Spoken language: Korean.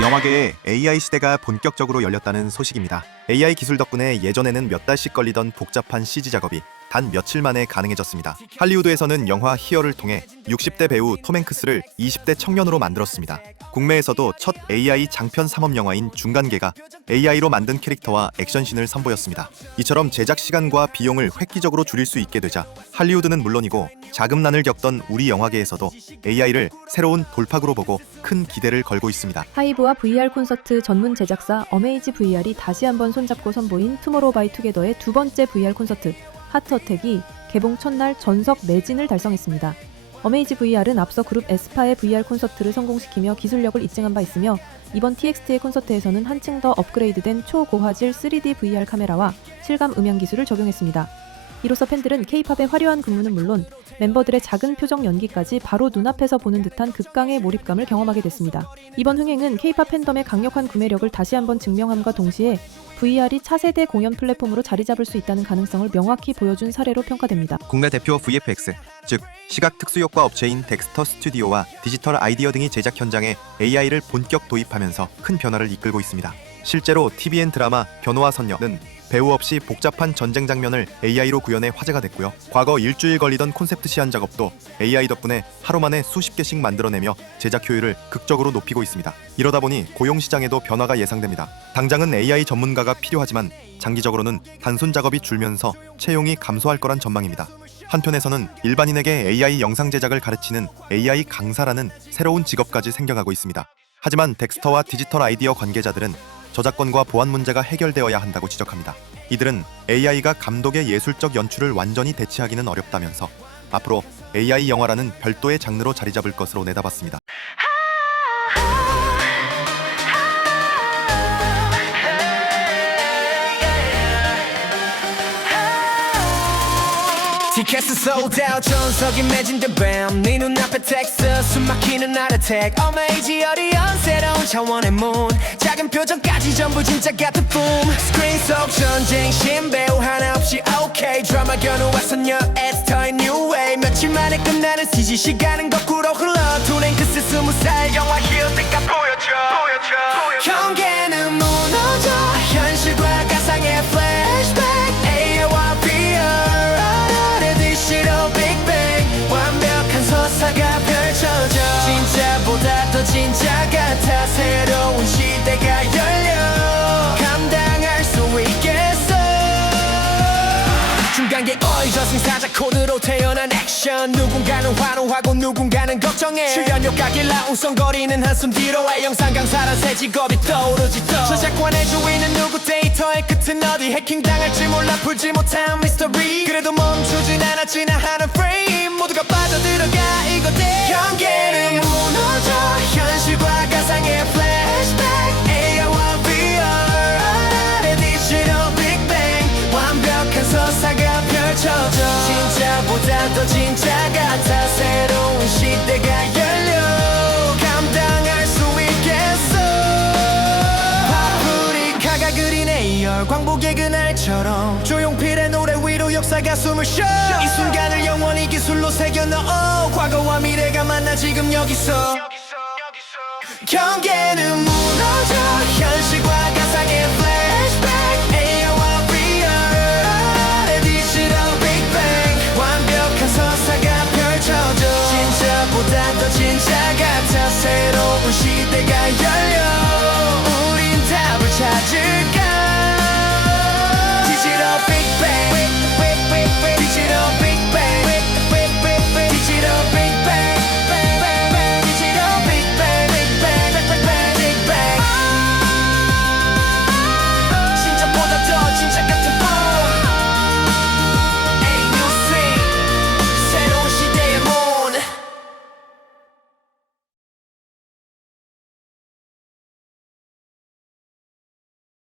영화계에 AI 시대가 본격적으로 열렸다는 소식입니다. AI 기술 덕분에 예전에는 몇 달씩 걸리던 복잡한 CG 작업이 단 며칠 만에 가능해졌습니다. 할리우드에서는 영화 히어를 통해 60대 배우 톰 행크스를 20대 청년으로 만들었습니다. 국내에서도 첫 AI 장편 상업 영화인 중간계가 AI로 만든 캐릭터와 액션신을 선보였습니다. 이처럼 제작 시간과 비용을 획기적으로 줄일 수 있게 되자 할리우드는 물론이고 자금난을 겪던 우리 영화계에서도 AI를 새로운 돌파구로 보고 큰 기대를 걸고 있습니다. 하이브와 VR 콘서트 전문 제작사 어메이지 VR이 다시 한번 손잡고 선보인 투모로우 바이 투게더의 두 번째 VR 콘서트 하트 어택이 개봉 첫날 전석 매진을 달성했습니다. 어메이지 VR은 앞서 그룹 에스파의 VR 콘서트를 성공시키며 기술력을 입증한 바 있으며 이번 TXT의 콘서트에서는 한층 더 업그레이드된 초고화질 3D VR 카메라와 실감 음향 기술을 적용했습니다. 이로써 팬들은 K-팝의 화려한 근무는 물론 멤버들의 작은 표정 연기까지 바로 눈앞에서 보는 듯한 극강의 몰입감을 경험하게 됐습니다. 이번 흥행은 K-팝 팬덤의 강력한 구매력을 다시 한번 증명함과 동시에 VR이 차세대 공연 플랫폼으로 자리 잡을 수 있다는 가능성을 명확히 보여준 사례로 평가됩니다. 국내 대표 VFX, 즉 시각 특수효과 업체인 덱스터 스튜디오와 디지털 아이디어 등이 제작 현장에 AI를 본격 도입하면서 큰 변화를 이끌고 있습니다. 실제로 TVN 드라마 변호와 선녀는 배우 없이 복잡한 전쟁 장면을 AI로 구현해 화제가 됐고요. 과거 일주일 걸리던 콘셉트 시안 작업도 AI 덕분에 하루 만에 수십 개씩 만들어내며 제작 효율을 극적으로 높이고 있습니다. 이러다 보니 고용 시장에도 변화가 예상됩니다. 당장은 AI 전문가가 필요하지만 장기적으로는 단순 작업이 줄면서 채용이 감소할 거란 전망입니다. 한편에서는 일반인에게 AI 영상 제작을 가르치는 AI 강사라는 새로운 직업까지 생겨나고 있습니다. 하지만 덱스터와 디지털 아이디어 관계자들은 저작권과 보안 문제가 해결되어야 한다고 지적합니다. 이들은 AI가 감독의 예술적 연출을 완전히 대체하기는 어렵다면서 앞으로 AI 영화라는 별도의 장르로 자리 잡을 것으로 내다봤습니다. 티켓은 sold out. 전석이 매진 the밤네 눈앞에 텍스 숨막히는 아르텍. 어메이지 어리언 새로운 차원의 문 작은 표정까지 전부 진짜 같은 품 스크린 속 전쟁 신배우 하나 없이 okay 드라마 견우와 선녀 에스터의 new way. 며칠 만에 끝나는 CG 시간은 거꾸로 흘러. 투랭크스 스무 살 영화 히어 때가 보여줘. 보여줘. 경계는 새로운 시대가 열려 감당할 수 있겠어. 중간계 어이 저승 사자 코드로 태어난 액션. 누군가는 환호하고 누군가는 걱정해. 출연료가 길라 웅성거리는 한숨 뒤로의 영상 강사란 새 직업이 떠오르지 또. 저작권의 주인은 누구 데이터의 끝은 어디? 해킹당할지 몰라 풀지 못한 미스터리 그래도 멈 광복의 그날처럼 조용필의 노래 위로 역사가 숨을 쉬어. 이 순간을 영원히 기술로 새겨 넣어. 과거와 미래가 만나 지금 여기서. 경계는 새로운 시대가 열려. 우린 답을 찾을게